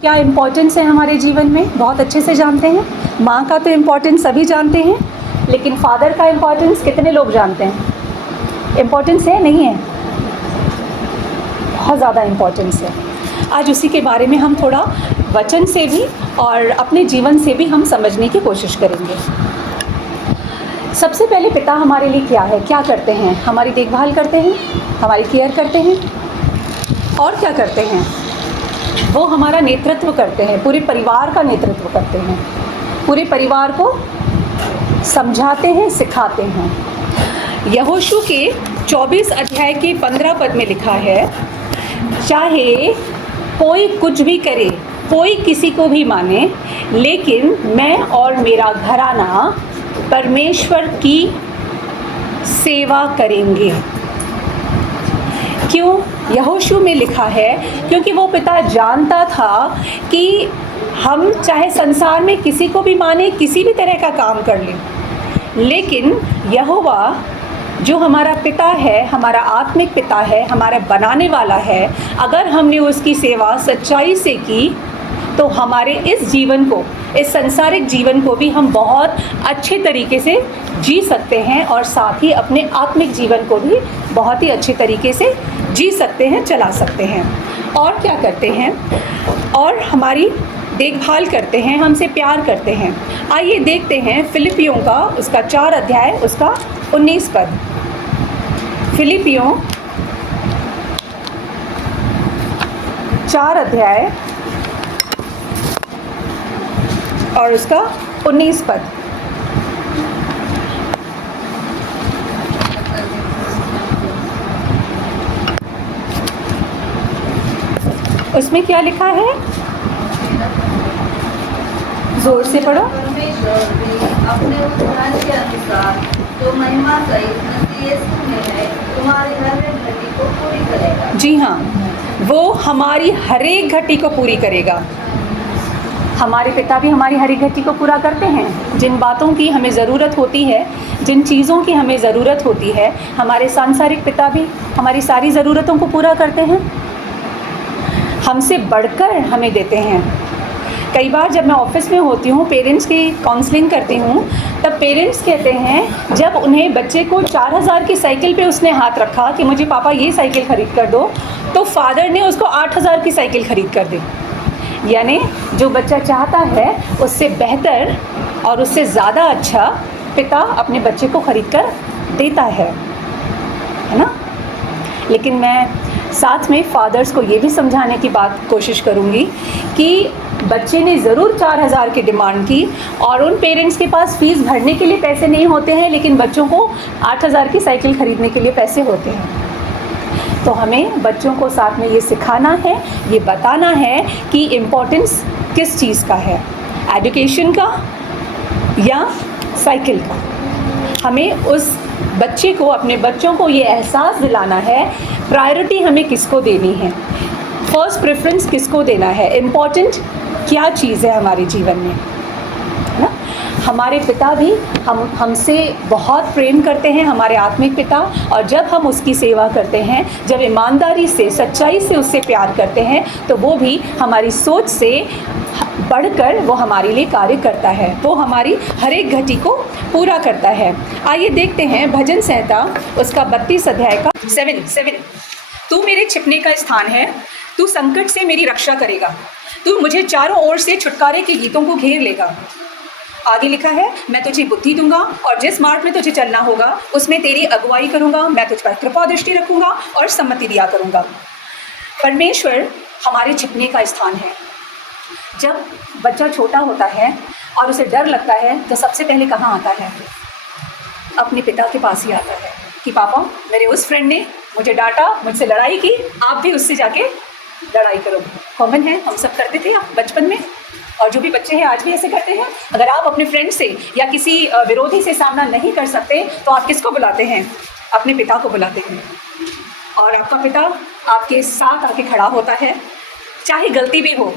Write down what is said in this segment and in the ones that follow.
क्या इम्पोर्टेंस है हमारे जीवन में, बहुत अच्छे से जानते हैं। माँ का तो इम्पोर्टेंस सभी जानते हैं, लेकिन फादर का इम्पोर्टेंस कितने लोग जानते हैं? इम्पोर्टेंस है नहीं है? बहुत ज़्यादा इम्पोर्टेंस है। आज उसी के बारे में हम थोड़ा वचन से भी और अपने जीवन से भी हम समझने की कोशिश करेंगे। सबसे पहले पिता हमारे लिए क्या है, क्या करते हैं? हमारी देखभाल करते हैं, हमारी केयर करते हैं, और क्या करते हैं? वो हमारा नेतृत्व करते हैं, पूरे परिवार का नेतृत्व करते हैं, पूरे परिवार को समझाते हैं, सिखाते हैं। यहोशू के 24 अध्याय के 15 पद में लिखा है, चाहे कोई कुछ भी करे, कोई किसी को भी माने, लेकिन मैं और मेरा घराना परमेश्वर की सेवा करेंगे। क्यों यहोशू में लिखा है? क्योंकि वो पिता जानता था कि हम चाहे संसार में किसी को भी माने, किसी भी तरह का काम कर लें, लेकिन यहोवा जो हमारा पिता है, हमारा आत्मिक पिता है, हमारा बनाने वाला है, अगर हमने उसकी सेवा सच्चाई से की तो हमारे इस जीवन को, इस संसारिक जीवन को भी हम बहुत अच्छे तरीके से जी सकते हैं और साथ ही अपने आत्मिक जीवन को भी बहुत ही अच्छे तरीके से जी सकते हैं, चला सकते हैं। और क्या करते हैं? और हमारी देखभाल करते हैं, हमसे प्यार करते हैं। आइए देखते हैं फिलिपियों का उसका 4 अध्याय उसका 19 पद। फिलिपियों 4 अध्याय और उसका 19 पद। उसमें क्या लिखा है? जोर से पढ़ो। अपने उद्धार के अनुसार जो महिमा सहित मसीह यीशु में है, तुम्हारी हर एक घटी को पूरी करेगा। जी हाँ, वो हमारी हर एक घटी को पूरी करेगा। हमारे पिता भी हमारी हर एक घटी को पूरा करते हैं। जिन बातों की हमें ज़रूरत होती है, जिन चीज़ों की हमें ज़रूरत होती है, हमारे सांसारिक पिता भी हमारी सारी ज़रूरतों को पूरा करते हैं, हमसे बढ़कर हमें देते हैं। कई बार जब मैं ऑफिस में होती हूँ, पेरेंट्स की काउंसलिंग करती हूँ, तब पेरेंट्स कहते हैं, जब उन्हें बच्चे को 4000 की साइकिल पे उसने हाथ रखा कि मुझे पापा ये साइकिल ख़रीद कर दो, तो फादर ने उसको 8000 की साइकिल ख़रीद कर दी। यानी जो बच्चा चाहता है उससे बेहतर और उससे ज़्यादा अच्छा पिता अपने बच्चे को ख़रीद कर देता है ना। लेकिन मैं साथ में फादर्स को ये भी समझाने की कोशिश करूँगी कि बच्चे ने ज़रूर 4000 की डिमांड की और उन पेरेंट्स के पास फ़ीस भरने के लिए पैसे नहीं होते हैं, लेकिन बच्चों को 8000 की साइकिल ख़रीदने के लिए पैसे होते हैं। तो हमें बच्चों को साथ में ये सिखाना है, ये बताना है कि इम्पोर्टेंस किस चीज़ का है, एजुकेशन का या साइकिल का। हमें उस बच्चे को, अपने बच्चों को ये एहसास दिलाना है, प्रायोरिटी हमें किसको देनी है, फर्स्ट प्रेफरेंस किसको देना है, इम्पोर्टेंट क्या चीज़ है हमारे जीवन में, है ना। हमारे पिता भी हमसे बहुत प्रेम करते हैं, हमारे आत्मिक पिता, और जब हम उसकी सेवा करते हैं, जब ईमानदारी से, सच्चाई से उससे प्यार करते हैं, तो वो भी हमारी सोच से बढ़कर वो हमारे लिए कार्य करता है, वो हमारी हर एक घटी को पूरा करता है। आइए देखते हैं भजन संहिता उसका 32 अध्याय का 7। तू मेरे छिपने का स्थान है, तू संकट से मेरी रक्षा करेगा, तू मुझे चारों ओर से छुटकारे के गीतों को घेर लेगा। आगे लिखा है, मैं तुझे बुद्धि दूंगा और जिस मार्ग में तुझे चलना होगा उसमें तेरी अगुवाई करूंगा, मैं तुझ पर कृपा दृष्टि रखूंगा और सम्मति दिया करूंगा। परमेश्वर हमारे छिपने का स्थान है। जब बच्चा छोटा होता है और उसे डर लगता है तो सबसे पहले कहाँ आता है? अपने पिता के पास ही आता है कि पापा, मेरे उस फ्रेंड ने मुझे डांटा, मुझसे लड़ाई की, आप भी उससे जाके लड़ाई करो। कॉमन है, हम सब करते थे बचपन में, और जो भी बच्चे हैं आज भी ऐसे करते हैं। अगर आप अपने फ्रेंड से या किसी विरोधी से सामना नहीं कर सकते तो आप किसको बुलाते हैं? अपने पिता को बुलाते हैं, और आपका पिता आपके साथ आके खड़ा होता है। चाहे गलती भी हो,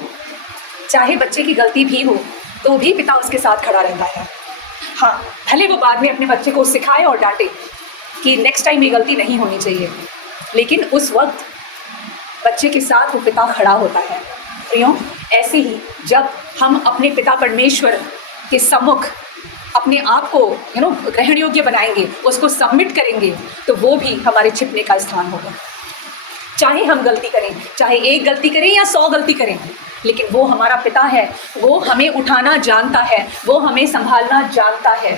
चाहे बच्चे की गलती भी हो, तो भी पिता उसके साथ खड़ा रहता है। हाँ, भले वो बाद में अपने बच्चे को सिखाए और डांटे कि नेक्स्ट टाइम ये गलती नहीं होनी चाहिए, लेकिन उस वक्त बच्चे के साथ वो पिता खड़ा होता है। प्रियों, ऐसे ही जब हम अपने पिता परमेश्वर के सम्मुख अपने आप को ग्रहण योग्य बनाएंगे, उसको सबमिट करेंगे, तो वो भी हमारे छिपने का स्थान होगा। चाहे हम गलती करें, चाहे एक गलती करें या 100 गलती करें, लेकिन वो हमारा पिता है, वो हमें उठाना जानता है, वो हमें संभालना जानता है।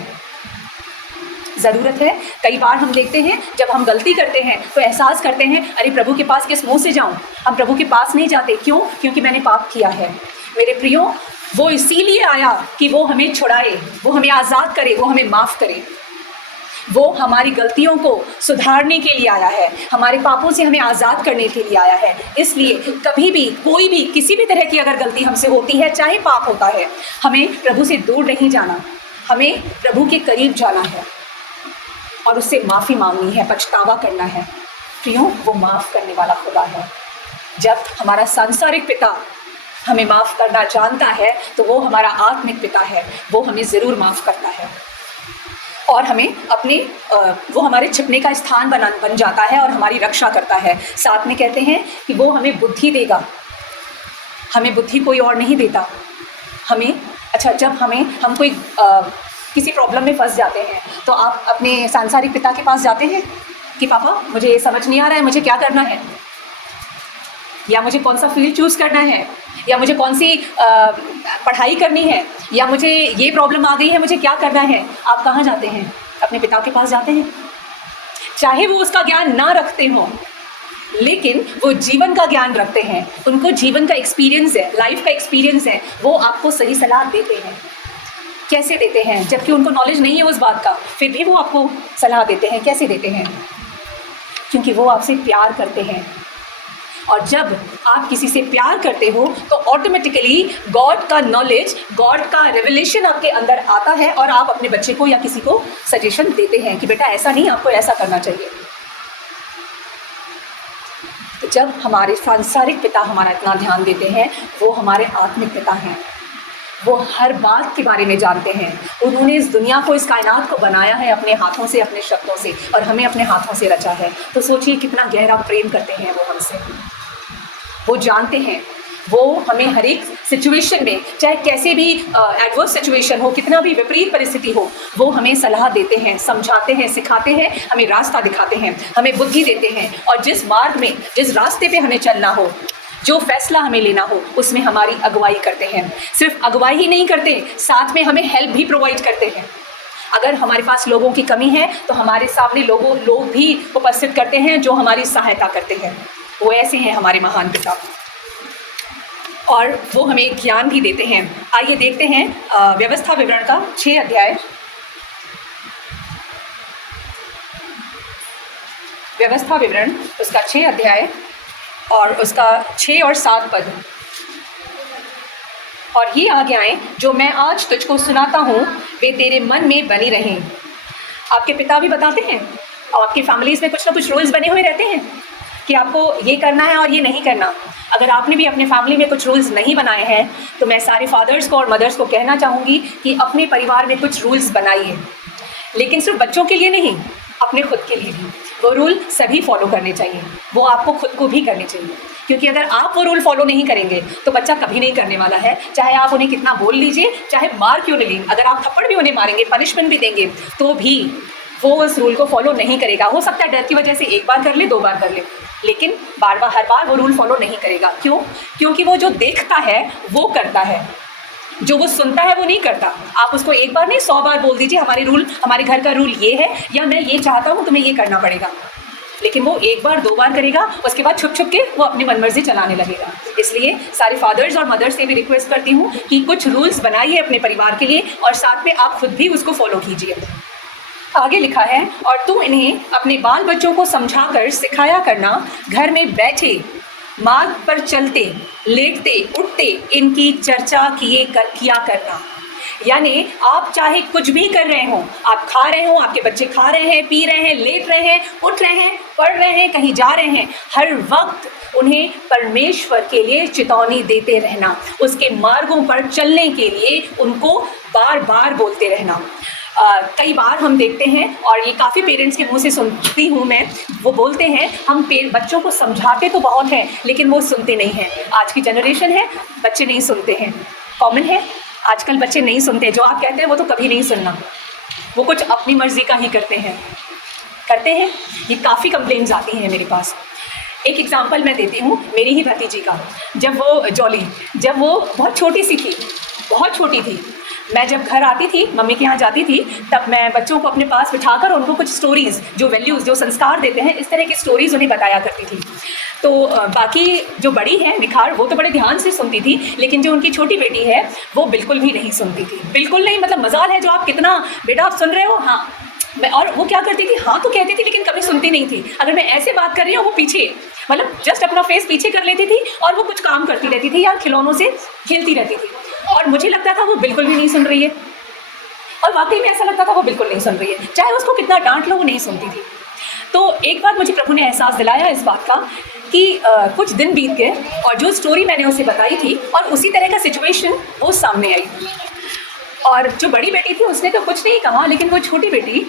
ज़रूरत है, कई बार हम देखते हैं जब हम गलती करते हैं तो एहसास करते हैं, अरे प्रभु के पास किस मुंह से जाऊं। हम प्रभु के पास नहीं जाते, क्यों? क्योंकि मैंने पाप किया है। मेरे प्रियो, वो इसीलिए आया कि वो हमें छुड़ाए, वो हमें आज़ाद करे, वो हमें माफ़ करे। वो हमारी गलतियों को सुधारने के लिए आया है, हमारे पापों से हमें आज़ाद करने के लिए आया है। इसलिए कभी भी कोई भी किसी भी तरह की अगर गलती हमसे होती है, चाहे पाप होता है, हमें प्रभु से दूर नहीं जाना, हमें प्रभु के करीब जाना है और उससे माफ़ी मांगनी है, पछतावा करना है। प्रियो, वो माफ़ करने वाला खुदा है। जब हमारा सांसारिक पिता हमें माफ़ करना जानता है, तो वो हमारा आत्मिक पिता है, वो हमें ज़रूर माफ़ करता है और हमें अपने वो हमारे छिपने का स्थान बन जाता है और हमारी रक्षा करता है। साथ में कहते हैं कि वो हमें बुद्धि देगा, हमें बुद्धि कोई और नहीं देता। जब हम कोई किसी प्रॉब्लम में फंस जाते हैं, तो आप अपने सांसारिक पिता के पास जाते हैं कि पापा मुझे ये समझ नहीं आ रहा है, मुझे क्या करना है, या मुझे कौन सा फील्ड चूज़ करना है, या मुझे कौन सी पढ़ाई करनी है, या मुझे ये प्रॉब्लम आ गई है, मुझे क्या करना है। आप कहाँ जाते हैं? अपने पिता के पास जाते हैं। चाहे वो उसका ज्ञान ना रखते हों, लेकिन वो जीवन का ज्ञान रखते हैं, उनको जीवन का एक्सपीरियंस है, लाइफ का एक्सपीरियंस है, वो आपको सही सलाह देते हैं। कैसे देते हैं? जबकि उनको नॉलेज नहीं है उस बात का, फिर भी वो आपको सलाह देते हैं। कैसे देते हैं? क्योंकि वो आपसे प्यार करते हैं। और जब आप किसी से प्यार करते हो तो ऑटोमेटिकली गॉड का नॉलेज, गॉड का रेवलेशन आपके अंदर आता है और आप अपने बच्चे को या किसी को सजेशन देते हैं कि बेटा ऐसा नहीं, आपको ऐसा करना चाहिए। तो जब हमारे सांसारिक पिता हमारा इतना ध्यान देते हैं, वो हमारे आत्मिक पिता हैं। वो हर बात के बारे में जानते हैं। उन्होंने इस दुनिया को, इस कायनात को बनाया है अपने हाथों से, अपने शब्दों से, और हमें अपने हाथों से रचा है। तो सोचिए कितना गहरा प्रेम करते हैं वो हमसे। वो जानते हैं, वो हमें हर एक सिचुएशन में, चाहे कैसे भी एडवर्स सिचुएशन हो, कितना भी विपरीत परिस्थिति हो, वो हमें सलाह देते हैं, समझाते हैं, सिखाते हैं, हमें रास्ता दिखाते हैं, हमें बुद्धि देते हैं। और जिस मार्ग में, जिस रास्ते पे हमें चलना हो, जो फैसला हमें लेना हो, उसमें हमारी अगुवाई करते हैं। सिर्फ अगुवाई ही नहीं करते, साथ में हमें हेल्प भी प्रोवाइड करते हैं। अगर हमारे पास लोगों की कमी है तो हमारे सामने लोग भी उपस्थित करते हैं जो हमारी सहायता करते हैं। वो ऐसे हैं हमारे महान पिता, और वो हमें ज्ञान भी देते हैं। आइए देखते हैं व्यवस्था विवरण का 6 अध्याय। व्यवस्था विवरण उसका 6 अध्याय और उसका 6 और 7 पद। और ये आज्ञाएं जो मैं आज तुझको सुनाता हूँ, वे तेरे मन में बनी रहें। आपके पिता भी बताते हैं, और आपकी फैमिलीज़ में कुछ ना कुछ रूल्स बने हुए रहते हैं कि आपको ये करना है और ये नहीं करना। अगर आपने भी अपने फैमिली में कुछ रूल्स नहीं बनाए हैं, तो मैं सारे फादर्स को और मदर्स को कहना चाहूँगी कि अपने परिवार में कुछ रूल्स बनाइए, लेकिन सिर्फ बच्चों के लिए नहीं, अपने खुद के लिए भी। वो रूल सभी फॉलो करने चाहिए, वो आपको खुद को भी करने चाहिए, क्योंकि अगर आप वो रूल फॉलो नहीं करेंगे तो बच्चा कभी नहीं करने वाला है। चाहे आप उन्हें कितना बोल लीजिए, चाहे मार क्यों नहीं लें, अगर आप थप्पड़ भी उन्हें मारेंगे, पनिशमेंट भी देंगे, तो भी वो उस रूल को फॉलो नहीं करेगा। हो सकता है डर की वजह से 1 बार कर ले, 2 बार कर ले, लेकिन हर बार वो रूल फॉलो नहीं करेगा। क्यों? क्योंकि वो जो देखता है वो करता है, जो वो सुनता है वो नहीं करता। आप उसको 1 बार नहीं 100 बार बोल दीजिए, हमारे घर का रूल ये है, या मैं ये चाहता हूँ, तुम्हें ये करना पड़ेगा, लेकिन वो 1 बार 2 बार करेगा, उसके बाद छुप छुप के वो अपनी मनमर्जी चलाने लगेगा। इसलिए सारे फादर्स और मदर्स से भी रिक्वेस्ट करती हूँ कि कुछ रूल्स बनाइए अपने परिवार के लिए, और साथ में आप खुद भी उसको फॉलो कीजिए। आगे लिखा है, और तुम इन्हें अपने बाल बच्चों को समझाकर सिखाया करना, घर में बैठे, मार्ग पर चलते, लेटते, उठते इनकी चर्चा किया करना। यानी आप चाहे कुछ भी कर रहे हो, आप खा रहे हो, आपके बच्चे खा रहे हैं, पी रहे हैं, लेट रहे हैं, उठ रहे हैं, पढ़ रहे हैं, कहीं जा रहे हैं, हर वक्त उन्हें परमेश्वर के लिए चेतावनी देते रहना, उसके मार्गों पर चलने के लिए उनको बार बार बोलते रहना। कई बार हम देखते हैं और ये काफ़ी पेरेंट्स के मुंह से सुनती हूँ मैं, वो बोलते हैं हम बच्चों को समझाते तो बहुत हैं लेकिन वो सुनते नहीं हैं। आज की जनरेशन है, बच्चे नहीं सुनते हैं, कॉमन है, आजकल बच्चे नहीं सुनते। जो आप कहते हैं वो तो कभी नहीं सुनना, वो कुछ अपनी मर्जी का ही करते हैं। ये काफ़ी कंप्लेंट्स आती हैं मेरे पास। एक एग्जांपल मैं देती हूँ मेरी ही भतीजी का। जब वो बहुत छोटी सी थी, बहुत छोटी थी, मैं जब घर आती थी, मम्मी के यहाँ जाती थी, तब मैं बच्चों को अपने पास बिठाकर उनको कुछ स्टोरीज़, जो वैल्यूज़, जो संस्कार देते हैं, इस तरह की स्टोरीज़ उन्हें बताया करती थी। तो बाकी जो बड़ी है निखार, वो तो बड़े ध्यान से सुनती थी, लेकिन जो उनकी छोटी बेटी है वो बिल्कुल भी नहीं सुनती थी, बिल्कुल नहीं। मतलब मजाल है जो आप कितना, बेटा आप सुन रहे हो, हाँ। और वो क्या करती थी, हाँ तो कहती थी लेकिन कभी सुनती नहीं थी। अगर मैं ऐसे बात कर रही हूँ वो पीछे, मतलब जस्ट अपना फेस पीछे कर लेती थी और वो कुछ काम करती रहती थी या खिलौनों से खेलती रहती थी, और मुझे लगता था वो बिल्कुल भी नहीं सुन रही है। और वाकई में ऐसा लगता था वो बिल्कुल नहीं सुन रही है, चाहे उसको कितना डांट लो वो नहीं सुनती थी। तो एक बार मुझे प्रभु ने एहसास दिलाया इस बात का कि कुछ दिन बीत गए और जो स्टोरी मैंने उसे बताई थी और उसी तरह का सिचुएशन वो सामने आई। और जो बड़ी बेटी थी उसने तो कुछ नहीं कहा, लेकिन वो छोटी बेटी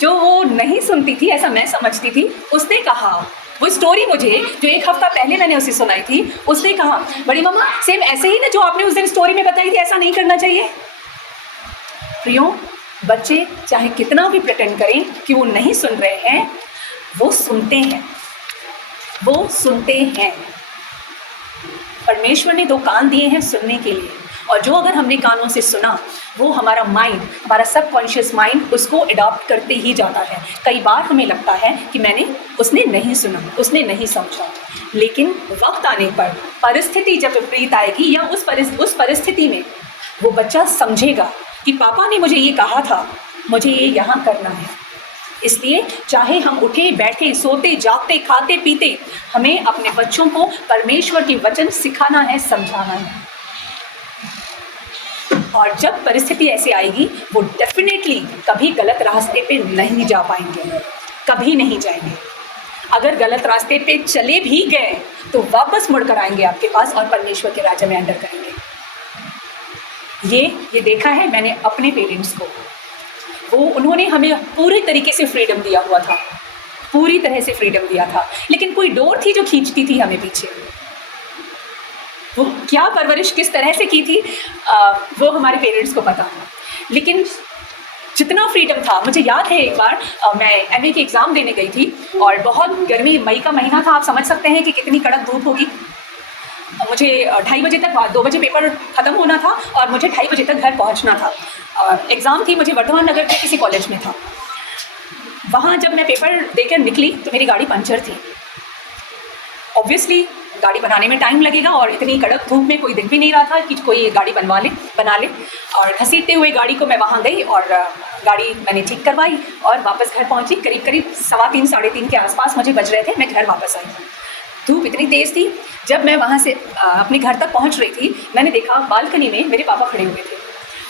जो वो नहीं सुनती थी, ऐसा मैं समझती थी, उसने कहा, वो स्टोरी मुझे जो 1 हफ्ता पहले मैंने उसे सुनाई थी, उसने कहा, बड़ी मम्मा सेम ऐसे ही ना जो आपने उस दिन स्टोरी में बताई थी, ऐसा नहीं करना चाहिए। प्रियो, बच्चे चाहे कितना भी प्रिटेंड करें कि वो नहीं सुन रहे हैं, वो सुनते हैं, वो सुनते हैं। परमेश्वर ने 2 कान दिए हैं सुनने के लिए, और जो अगर हमने कानों से सुना, वो हमारा माइंड, हमारा सबकॉन्शियस माइंड उसको अडॉप्ट करते ही जाता है। कई बार हमें लगता है कि उसने नहीं सुना, उसने नहीं समझा, लेकिन वक्त आने पर, परिस्थिति जब विपरीत आएगी या उस परिस्थिति में वो बच्चा समझेगा कि पापा ने मुझे ये कहा था, मुझे ये यहाँ करना है। इसलिए चाहे हम उठे बैठे, सोते जागते, खाते पीते, हमें अपने बच्चों को परमेश्वर के वचन सिखाना है, समझाना है। और जब परिस्थिति ऐसे आएगी, वो डेफिनेटली कभी गलत रास्ते पे नहीं जा पाएंगे, कभी नहीं जाएंगे। अगर गलत रास्ते पे चले भी गए तो वापस मुड़कर आएंगे आपके पास और परमेश्वर के राज्य में एंटर करेंगे। ये देखा है मैंने अपने पेरेंट्स को। उन्होंने हमें पूरी तरीके से फ्रीडम दिया हुआ था, पूरी तरह से फ्रीडम दिया था, लेकिन कोई डोर थी जो खींचती थी हमें पीछे। वो क्या परवरिश किस तरह से की थी वो हमारे पेरेंट्स को पता है, लेकिन जितना फ्रीडम था, मुझे याद है एक बार मैं एमए की एग्ज़ाम देने गई थी और बहुत गर्मी, मई का महीना था, आप समझ सकते हैं कि कितनी कड़क धूप होगी। मुझे 2:30 बजे तक, 2 बजे पेपर ख़त्म होना था और मुझे 2:30 बजे तक घर पहुंचना था। एग्ज़ाम थी, मुझे वर्धमान नगर के किसी कॉलेज में था। वहाँ जब मैं पेपर देकर निकली तो मेरी गाड़ी पंचर थी। ऑब्वियसली गाड़ी बनाने में टाइम लगेगा और इतनी कड़क धूप में कोई दिख भी नहीं रहा था कि कोई गाड़ी बना ले। और घसीटते हुए गाड़ी को मैं वहाँ गई और गाड़ी मैंने ठीक करवाई और वापस घर पहुँची। करीब 3:15 साढ़े 3 के आसपास मुझे बज रहे थे, मैं घर वापस आई। धूप इतनी तेज़ थी, जब मैं वहाँ से अपने घर तक पहुँच रही थी, मैंने देखा बालकनी में मेरे पापा खड़े हुए थे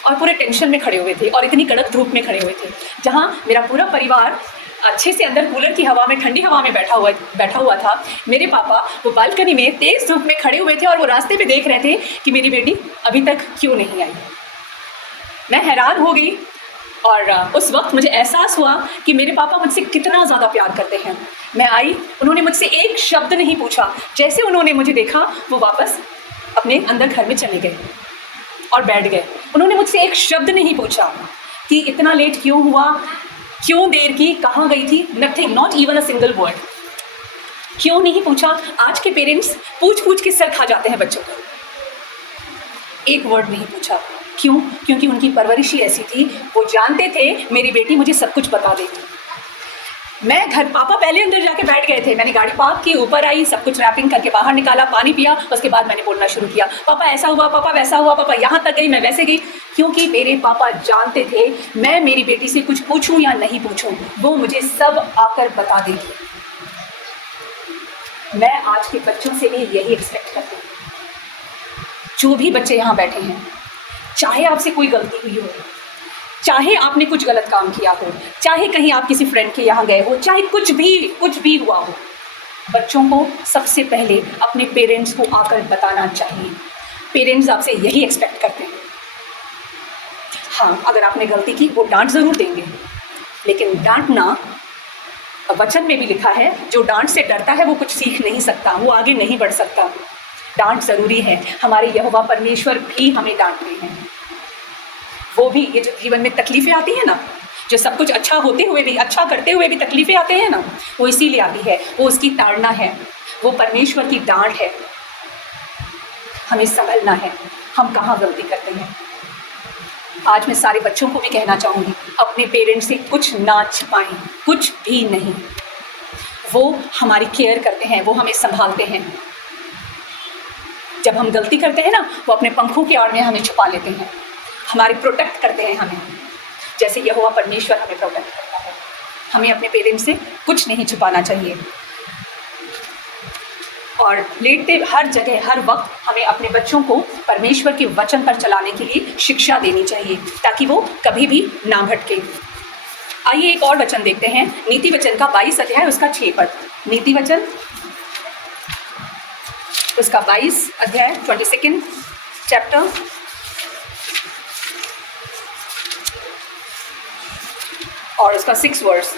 और पूरे टेंशन में खड़े हुए थे और इतनी कड़क धूप में खड़े हुए थे, जहाँ मेरा पूरा परिवार अच्छे से अंदर कूलर की हवा में, ठंडी हवा में बैठा हुआ था। मेरे पापा वो बालकनी में तेज़ धूप में खड़े हुए थे और वो रास्ते पे देख रहे थे कि मेरी बेटी अभी तक क्यों नहीं आई। मैं हैरान हो गई और उस वक्त मुझे एहसास हुआ कि मेरे पापा मुझसे कितना ज़्यादा प्यार करते हैं। मैं आई, उन्होंने मुझसे एक शब्द नहीं पूछा। जैसे उन्होंने मुझे देखा, वो वापस अपने अंदर घर में चले गए और बैठ गए। उन्होंने मुझसे एक शब्द नहीं पूछा कि इतना लेट क्यों हुआ, क्यों देर की, कहाँ गई थी, nothing, not even a single word. क्यों नहीं पूछा? आज के पेरेंट्स पूछ के सर खा जाते हैं बच्चों को। एक वर्ड नहीं पूछा। क्यों? क्योंकि उनकी परवरिश ही ऐसी थी, वो जानते थे मेरी बेटी मुझे सब कुछ बता देगी। पापा पहले अंदर जाके बैठ गए थे, मैंने गाड़ी पार्क की, ऊपर आई, सब कुछ रैपिंग करके बाहर निकाला, पानी पिया, उसके बाद मैंने बोलना शुरू किया, पापा ऐसा हुआ, पापा वैसा हुआ, पापा यहाँ तक गई, मैं वैसे गई। क्योंकि मेरे पापा जानते थे मैं मेरी बेटी से कुछ पूछूं या नहीं पूछूं, वो मुझे सब आकर बता देगी। मैं आज के बच्चों से भी यही एक्सपेक्ट करती हूँ। जो भी बच्चे यहाँ बैठे हैं, चाहे आपसे कोई गलती हुई हो, चाहे आपने कुछ गलत काम किया हो, चाहे कहीं आप किसी फ्रेंड के यहाँ गए हो, चाहे कुछ भी हुआ हो, बच्चों को सबसे पहले अपने पेरेंट्स को आकर बताना चाहिए। पेरेंट्स आपसे यही एक्सपेक्ट करते हैं। हाँ, अगर आपने गलती की वो डांट ज़रूर देंगे, लेकिन डांटना वचन में भी लिखा है, जो डांट से डरता है वो कुछ सीख नहीं सकता, वो आगे नहीं बढ़ सकता। डांट ज़रूरी है। हमारे यहोवा परमेश्वर भी हमें डांटते हैं। वो भी, ये जो जीवन में तकलीफ़ें आती हैं ना, जो सब कुछ अच्छा होते हुए भी, अच्छा करते हुए भी तकलीफ़ें आते हैं ना, वो इसीलिए आती है, वो उसकी ताड़ना है, वो परमेश्वर की डांट है। हमें संभलना है, हम कहाँ गलती करते हैं। आज मैं सारे बच्चों को भी कहना चाहूँगी, अपने पेरेंट्स से कुछ ना छिपाएं, कुछ भी नहीं। वो हमारी केयर करते हैं, वो हमें संभालते हैं। जब हम गलती करते हैं ना, वो अपने पंखों की आड़ में हमें छुपा लेते हैं, हमारे प्रोटेक्ट करते हैं हमें, जैसे यहोवा परमेश्वर हमें प्रोटेक्ट करता है। हमें अपने पेरेंट्स से कुछ नहीं छुपाना चाहिए, और लेटते हर जगह हर वक्त हमें अपने बच्चों को परमेश्वर के वचन पर चलाने के लिए शिक्षा देनी चाहिए, ताकि वो कभी भी ना भटके। आइए एक और वचन देखते हैं, नीति वचन का 22 अध्याय उसका 6 पद। नीति वचन उसका 22 अध्याय 22nd चैप्टर और उसका 6 वर्स।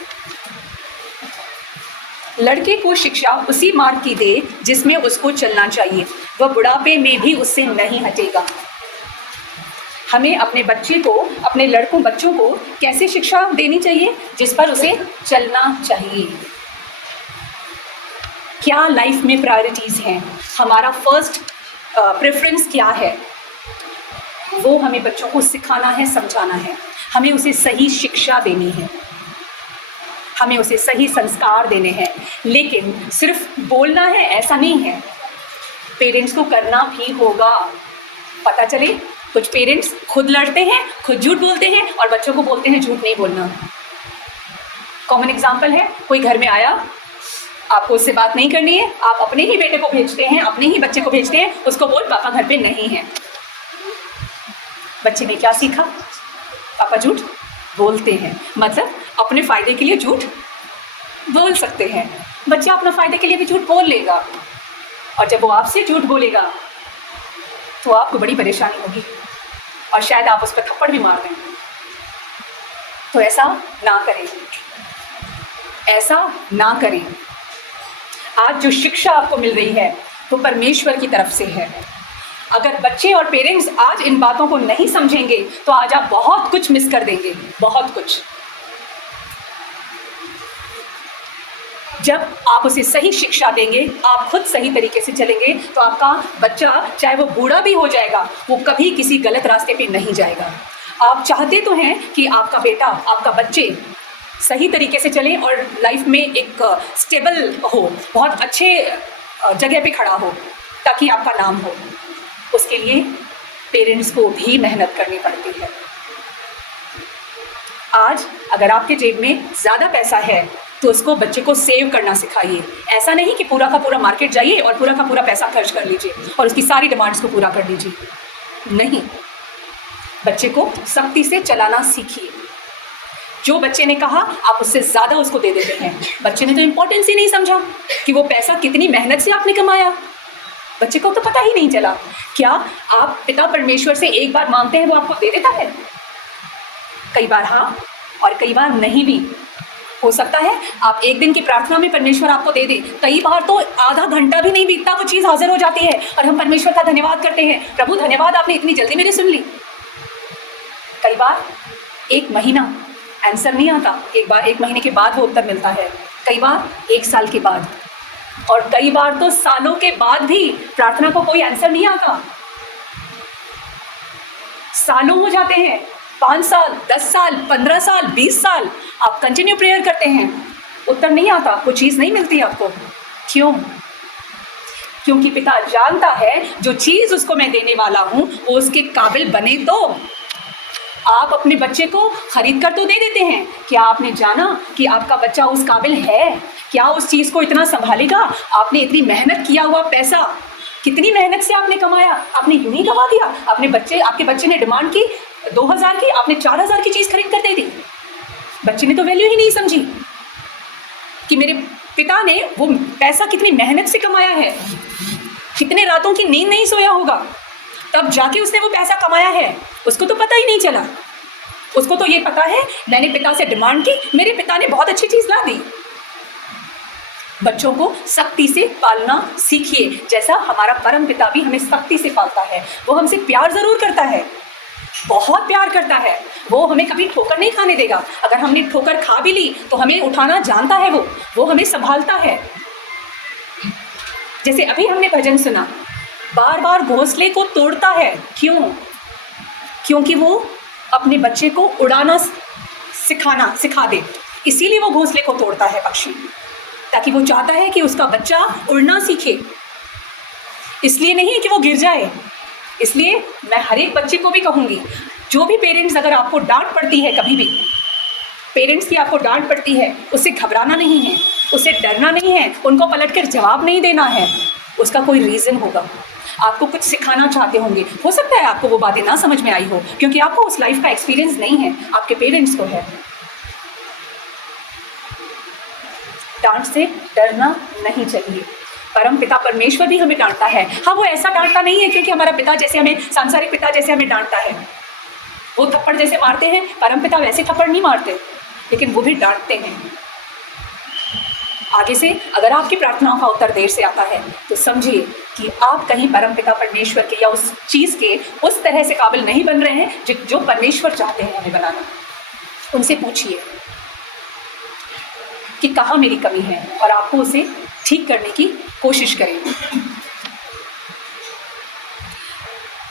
लड़के को शिक्षा उसी मार्ग की दे जिसमें उसको चलना चाहिए, वह बुढ़ापे में भी उससे नहीं हटेगा। हमें अपने बच्चे को, अपने बच्चों को कैसे शिक्षा देनी चाहिए? जिस पर उसे चलना चाहिए। क्या लाइफ में प्रायोरिटीज़ हैं, हमारा फर्स्ट प्रेफरेंस क्या है, वो हमें बच्चों को सिखाना है, समझाना है। हमें उसे सही शिक्षा देनी है, हमें उसे सही संस्कार देने हैं। लेकिन सिर्फ बोलना है ऐसा नहीं है, पेरेंट्स को करना भी होगा। पता चले कुछ पेरेंट्स खुद लड़ते हैं, खुद झूठ बोलते हैं और बच्चों को बोलते हैं झूठ नहीं बोलना। कॉमन एग्जाम्पल है, कोई घर में आया, आपको उससे बात नहीं करनी है, आप अपने ही बेटे को भेजते हैं, अपने ही बच्चे को भेजते हैं, उसको बोल पापा घर पे नहीं है। बच्चे ने क्या सीखा? पापा झूठ बोलते हैं, मतलब अपने फ़ायदे के लिए झूठ बोल सकते हैं। बच्चा अपना फ़ायदे के लिए भी झूठ बोल लेगा, और जब वो आपसे झूठ बोलेगा तो आपको बड़ी परेशानी होगी, और शायद आप उस पर थप्पड़ भी मार दें। तो ऐसा ना करें, ऐसा ना करें। आज जो शिक्षा आपको मिल रही है वो परमेश्वर की तरफ से है। अगर बच्चे और पेरेंट्स आज इन बातों को नहीं समझेंगे तो आज आप बहुत कुछ मिस कर देंगे, बहुत कुछ। जब आप उसे सही शिक्षा देंगे, आप खुद सही तरीके से चलेंगे, तो आपका बच्चा चाहे वो बूढ़ा भी हो जाएगा, वो कभी किसी गलत रास्ते पे नहीं जाएगा। आप चाहते तो हैं कि आपका बेटा, आपका बच्चे सही तरीके से चले और लाइफ में एक स्टेबल हो, बहुत अच्छे जगह पे खड़ा हो, ताकि आपका नाम हो। उसके लिए पेरेंट्स को भी मेहनत करनी पड़ती है। आज अगर आपके जेब में ज़्यादा पैसा है तो उसको, बच्चे को सेव करना सिखाइए। ऐसा नहीं कि पूरा का पूरा मार्केट जाइए और पूरा का पूरा पैसा खर्च कर लीजिए और उसकी सारी डिमांड्स को पूरा कर लीजिए। नहीं, बच्चे को सख्ती से चलाना सीखिए। जो बच्चे ने कहा आप उससे ज़्यादा उसको दे देते हैं। बच्चे ने तो इम्पोर्टेंस ही नहीं समझा कि वो पैसा कितनी मेहनत से आपने कमाया। बच्चे को तो पता ही नहीं चला। क्या आप पिता परमेश्वर से एक बार मांगते हैं वो आपको दे देता है? कई बार हाँ और कई बार नहीं भी हो सकता है। आप एक दिन की प्रार्थना में परमेश्वर आपको दे दे, कई बार तो आधा घंटा भी नहीं बीतता वो चीज़ हाजिर हो जाती है और हम परमेश्वर का धन्यवाद करते हैं, प्रभु धन्यवाद आपने इतनी जल्दी मेरी सुन ली। कई बार एक महीना आंसर नहीं आता, एक महीने के बाद वो उत्तर मिलता है, कई बार 1 साल के बाद, और कई बार तो सालों के बाद भी प्रार्थना को कोई आंसर नहीं आता। सालों हो जाते हैं, 5 साल, 10 साल, 15 साल, 20 साल आप कंटिन्यू प्रेयर करते हैं, उत्तर नहीं आता, कोई चीज़ नहीं मिलती आपको। क्यों? क्योंकि पिता जानता है जो चीज़ उसको मैं देने वाला हूँ वो उसके काबिल बने। तो आप अपने बच्चे को खरीद कर तो दे देते हैं, क्या आपने जाना कि आपका बच्चा उस काबिल है? क्या उस चीज़ को इतना संभालेगा? आपने इतनी मेहनत किया हुआ पैसा, कितनी मेहनत से आपने कमाया, आपने यूं ही गवा दिया। आपके बच्चे ने डिमांड की 2000 की, आपने 4000 की चीज़ खरीद कर दे दी। बच्चे ने तो वैल्यू ही नहीं समझी कि मेरे पिता ने वो पैसा कितनी मेहनत से कमाया है, कितने रातों की नींद नहीं सोया होगा, तब जाके उसने वो पैसा कमाया है। उसको तो पता ही नहीं चला। उसको तो ये पता है मैंने पिता से डिमांड की, मेरे पिता ने बहुत अच्छी चीज़ ला दी। बच्चों को सख्ती से पालना सीखिए, जैसा हमारा परम पिता भी हमें सख्ती से पालता है। वो हमसे प्यार ज़रूर करता है, बहुत प्यार करता है। वो हमें कभी ठोकर नहीं खाने देगा। अगर हमने ठोकर खा भी ली तो हमें उठाना जानता है, वो हमें संभालता है। जैसे अभी हमने भजन सुना, बार बार घोंसले को तोड़ता है। क्यों? क्योंकि वो अपने बच्चे को उड़ाना सिखा दे, इसीलिए वो घोंसले को तोड़ता है पक्षी, ताकि वो चाहता है कि उसका बच्चा उड़ना सीखे, इसलिए नहीं कि वो गिर जाए। इसलिए मैं हर एक बच्चे को भी कहूँगी, जो भी पेरेंट्स, अगर आपको डांट पड़ती है, कभी भी पेरेंट्स की आपको डांट पड़ती है, उससे घबराना नहीं है, उससे डरना नहीं है, उनको पलटकर जवाब नहीं देना है। उसका कोई रीज़न होगा, आपको कुछ सिखाना चाहते होंगे। हो सकता है आपको वो बातें ना समझ में आई हो, क्योंकि आपको उस लाइफ का एक्सपीरियंस नहीं है, आपके पेरेंट्स को है। डांट से डरना नहीं चाहिए। परम पिता परमेश्वर भी हमें डांटता है। हाँ, वो ऐसा डांटता नहीं है क्योंकि हमारा पिता जैसे हमें, सांसारिक पिता जैसे हमें डांटता है, वो थप्पड़ जैसे मारते हैं, परम पिता वैसे थप्पड़ नहीं मारते, लेकिन वो भी डांटते हैं। आगे से अगर आपकी प्रार्थनाओं का उत्तर देर से आता है तो समझिए कि आप कहीं परम पिता परमेश्वर के या उस चीज़ के उस तरह से काबिल नहीं बन रहे हैं जो परमेश्वर चाहते हैं हमें बनाना। उनसे पूछिए कि कहाँ मेरी कमी है और आपको उसे ठीक करने की कोशिश करें।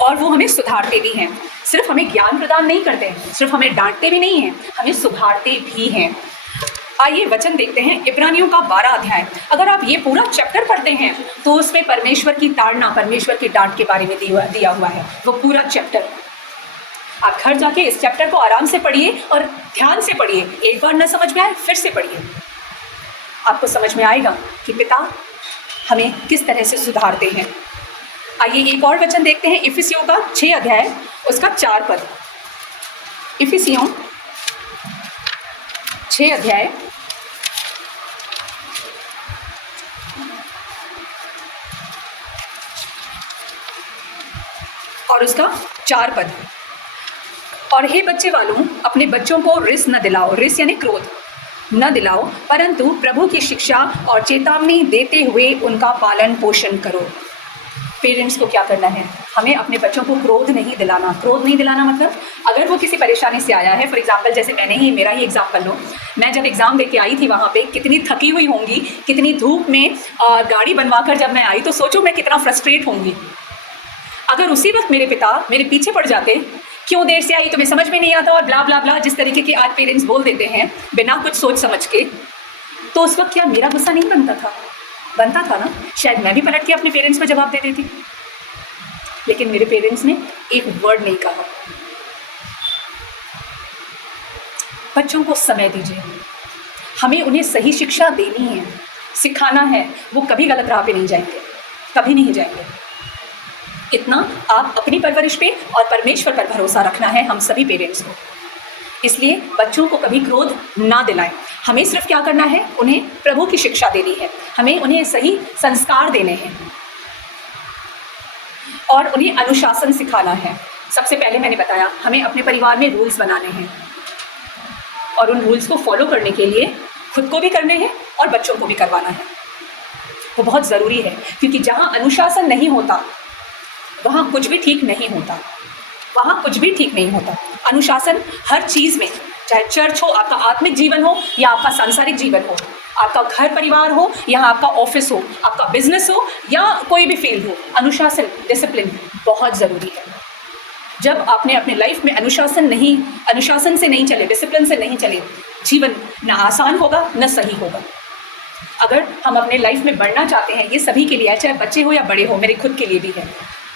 और वो हमें सुधारते भी हैं, सिर्फ हमें ज्ञान प्रदान नहीं करते हैं, सिर्फ हमें डांटते भी नहीं हैं, हमें सुधारते भी हैं। आइए वचन देखते हैं, इब्रानियों का 12 अध्याय। अगर आप ये पूरा चैप्टर पढ़ते हैं तो उसमें परमेश्वर की ताड़ना, परमेश्वर की डांट के बारे में दिया हुआ है, वो पूरा चैप्टर। आप घर जाके इस चैप्टर को आराम से पढ़िए और ध्यान से पढ़िए। एक बार न समझ में आए फिर से पढ़िए, आपको समझ में आएगा कि पिता हमें किस तरह से सुधारते हैं। आइए एक और वचन देखते हैं, इफिसियों का 6 अध्याय, उसका 4 पद। इफिसियों 6 अध्याय और उसका 4 पद। और हे बच्चे वालों, अपने बच्चों को रिस न दिलाओ, रिस यानी क्रोध न दिलाओ, परंतु प्रभु की शिक्षा और चेतावनी देते हुए उनका पालन पोषण करो। पेरेंट्स को क्या करना है? हमें अपने बच्चों को क्रोध नहीं दिलाना। क्रोध नहीं दिलाना मतलब अगर वो किसी परेशानी से आया है, फॉर एग्जाम्पल जैसे मेरा ही एग्जाम्पल लो, मैं जब एग्ज़ाम दे के आई थी वहाँ पे, कितनी थकी हुई होंगी, कितनी धूप में गाड़ी बनवा कर जब मैं आई, तो सोचो मैं कितना फ्रस्ट्रेट होंगी। अगर उसी वक्त मेरे पिता मेरे पीछे पड़ जाते, क्यों देर से आई, तुम्हें समझ में नहीं आता, और ब्ला ब्ला ब्ला, जिस तरीके के आज पेरेंट्स बोल देते हैं बिना कुछ सोच समझ के, तो उस वक्त क्या मेरा गुस्सा नहीं बनता था ना? शायद मैं भी पलट के अपने पेरेंट्स को जवाब दे देती, लेकिन मेरे पेरेंट्स ने एक वर्ड नहीं कहा। बच्चों को समय दीजिए, हमें उन्हें सही शिक्षा देनी है, सिखाना है। वो कभी गलत राह पे नहीं जाएंगे, कभी नहीं जाएंगे। इतना आप अपनी परवरिश पे और परमेश्वर पर भरोसा रखना है हम सभी पेरेंट्स को। इसलिए बच्चों को कभी क्रोध ना दिलाएं। हमें सिर्फ क्या करना है, उन्हें प्रभु की शिक्षा देनी है, हमें उन्हें सही संस्कार देने हैं और उन्हें अनुशासन सिखाना है। सबसे पहले मैंने बताया, हमें अपने परिवार में रूल्स बनाने हैं और उन रूल्स को फॉलो करने के लिए खुद को भी करने हैं और बच्चों को भी करवाना है। वो बहुत ज़रूरी है, क्योंकि जहाँ अनुशासन नहीं होता वहाँ कुछ भी ठीक नहीं होता, वहाँ कुछ भी ठीक नहीं होता। अनुशासन हर चीज़ में, चाहे चर्च हो, आपका आत्मिक जीवन हो या आपका सांसारिक जीवन हो, आपका घर परिवार हो या आपका ऑफिस हो, आपका बिजनेस हो या कोई भी फील्ड हो, अनुशासन, डिसिप्लिन बहुत ज़रूरी है। जब आपने अपने लाइफ में अनुशासन से नहीं चले, डिसिप्लिन से नहीं चले, जीवन ना आसान होगा न सही होगा। अगर हम अपने लाइफ में बढ़ना चाहते हैं, ये सभी के लिए है, चाहे बच्चे हो या बड़े हो, मेरे खुद के लिए भी है।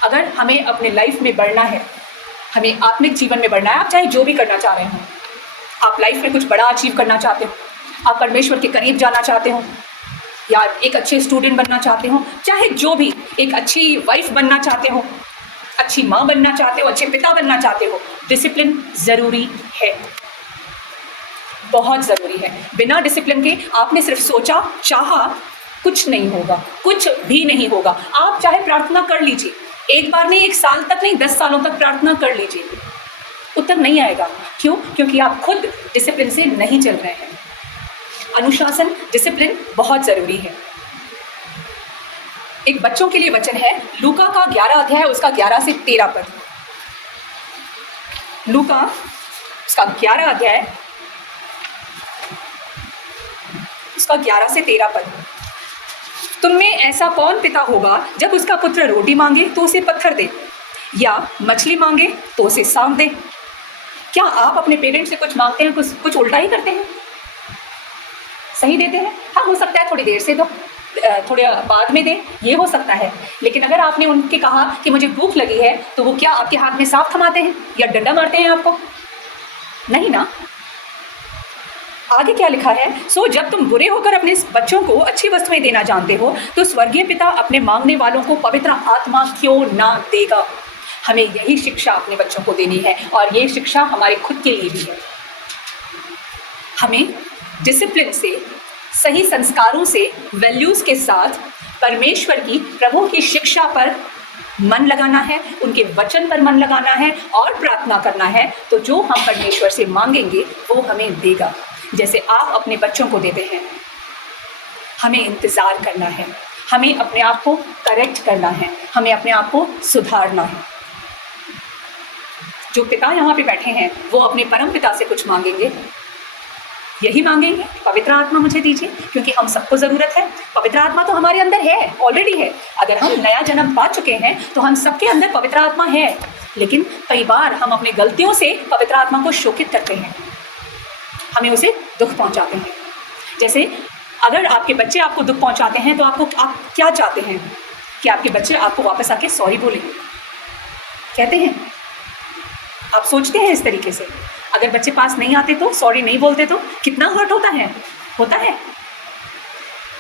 अगर हमें अपने लाइफ में बढ़ना है, हमें आत्मिक जीवन में बढ़ना है, आप चाहे जो भी करना चाह रहे हो, आप लाइफ में कुछ बड़ा अचीव करना चाहते हो, आप परमेश्वर के करीब जाना चाहते हो, या एक अच्छे स्टूडेंट बनना चाहते हो, चाहे जो भी, एक अच्छी वाइफ बनना चाहते हो, अच्छी माँ बनना चाहते हो, अच्छे पिता बनना चाहते हो, डिसिप्लिन ज़रूरी है, बहुत ज़रूरी है। बिना डिसिप्लिन के आपने सिर्फ सोचा, चाहा, कुछ नहीं होगा, कुछ भी नहीं होगा। आप चाहे प्रार्थना कर लीजिए, एक बार नहीं, 1 साल तक नहीं, 10 सालों तक प्रार्थना कर लीजिए, उत्तर नहीं आएगा, क्यों? क्योंकि आप खुद डिसिप्लिन से नहीं चल रहे हैं। अनुशासन, डिसिप्लिन बहुत ज़रूरी है। एक बच्चों के लिए वचन है लूका का 11 अध्याय, उसका 11 से 13 पद। लूका उसका 11 अध्याय, उसका 11 से 13 पद। तुम में ऐसा कौन पिता होगा जब उसका पुत्र रोटी मांगे तो उसे पत्थर दे, या मछली मांगे तो उसे सांप दे? क्या आप अपने पेरेंट्स से कुछ मांगते हैं, कुछ उल्टा ही करते हैं? सही देते हैं? हाँ, हो सकता है थोड़ी देर से दो, थोड़े बाद में दे, ये हो सकता है। लेकिन अगर आपने उनके कहा कि मुझे भूख लगी है, तो वो क्या आपके हाथ में सांप थमाते हैं या डंडा मारते हैं आपको? नहीं ना। आगे क्या लिखा है? सो जब तुम बुरे होकर अपने बच्चों को अच्छी वस्तुएं देना जानते हो, तो स्वर्गीय पिता अपने मांगने वालों को पवित्र आत्मा क्यों ना देगा। हमें यही शिक्षा अपने बच्चों को देनी है, और ये शिक्षा हमारे खुद के लिए भी है। हमें डिसिप्लिन से, सही संस्कारों से, वैल्यूज़ के साथ परमेश्वर की, प्रभु की शिक्षा पर मन लगाना है, उनके वचन पर मन लगाना है और प्रार्थना करना है। तो जो हम परमेश्वर से मांगेंगे वो हमें देगा, जैसे आप अपने बच्चों को देते हैं। हमें इंतज़ार करना है, हमें अपने आप को करेक्ट करना है, हमें अपने आप को सुधारना है। जो पिता यहाँ पे बैठे हैं वो अपने परम पिता से कुछ मांगेंगे, यही मांगेंगे, पवित्र आत्मा मुझे दीजिए, क्योंकि हम सबको ज़रूरत है। पवित्र आत्मा तो हमारे अंदर है, ऑलरेडी है। अगर हम नया जन्म पा चुके हैं तो हम सबके अंदर पवित्र आत्मा है। लेकिन कई बार हम अपने गलतियों से पवित्र आत्मा को शोकित करते हैं, हमें उसे दुख पहुंचाते हैं। जैसे अगर आपके बच्चे आपको दुख पहुंचाते हैं तो आप क्या चाहते हैं? कि आपके बच्चे आपको वापस आके सॉरी बोले, कहते हैं? आप सोचते हैं इस तरीके से? अगर बच्चे पास नहीं आते तो, सॉरी नहीं बोलते तो कितना हर्ट होता है।